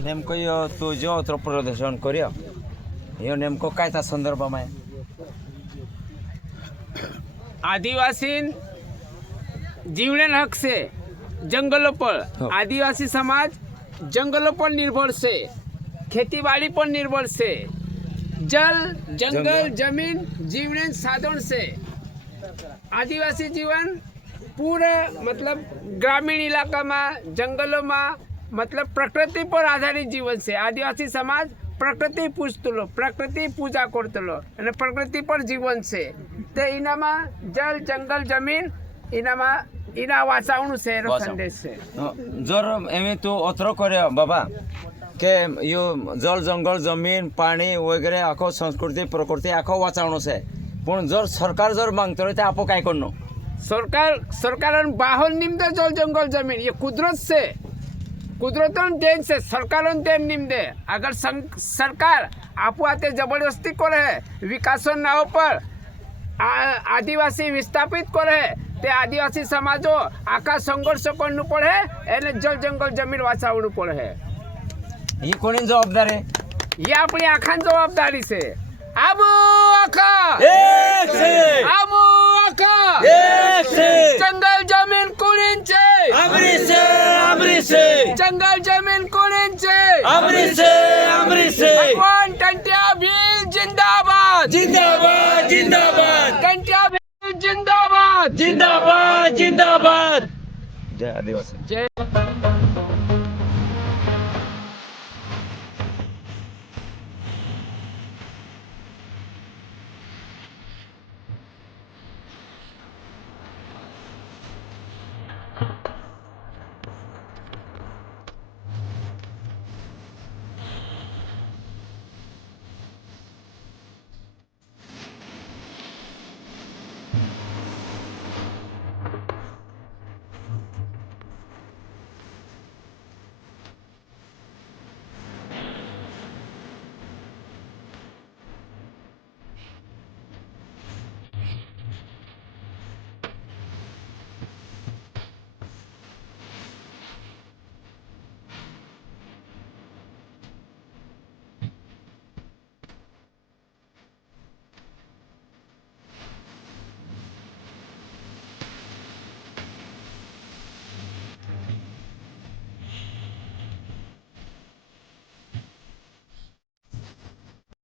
नेमकं तू जो तो प्रदर्शन કર્યો એ नेमको काय त्या संदर्भाમાં आदिवासी जीवलेन हक से जंगलों पर आदिवासी समाज जंगलों पर निर्भर से खेती बाड़ी पर निर्भर से जल जंगल जमीन जीवलेन साधन से आदिवासी जीवन पूरे मतलब ग्रामीण इलाका में जंगलों में मतलब प्रकृति पर आधारित जीवन से आदिवासी समाज प्रकृति पूजतलो प्रकृति पूजा करतलो અને પ્રકૃતિ પર જીવન છે તે એનામાં જલ જંગલ જમીન એનામાં એના વાતાવરણ છે એનો સંદેશ છે जर एमे तू अत्रो કર્યો बाबा કે यो जल जंगल जमीन पाणी वगैरे आखो संस्कृती प्रकृती आखो वाचावणो છે पण जर सरकार जर मागतो तर आपो काय करनो सरकार बाहर निम्दे जल जंगल जमीन ये कुदरत से कुदरतन देन से सरकार देन निम्दे अगर सरकार आपो आते जबरदस्ती करे विकास नाव पर आदिवासी विस्थापित करे ते आदिवासी समाजो आका संघर्ष करनु पड़े एने जल जंगल जमीन वाचावणु पड़े ही कोणी जबाबदार आहे ये अपनी आखान जवाबदारी से आबू आखा एक से आबू आखा एक से जंगल जमीन कुणींचे अमरी से जंगल जमीन कुणींचे अमरी से भगवान टंटिया भील जिंदाबाद जिंदाबाद जिंदाबाद टंटिया भील जिंदाबाद जिंदाबाद जिंदाबाद जय आदिवासी जय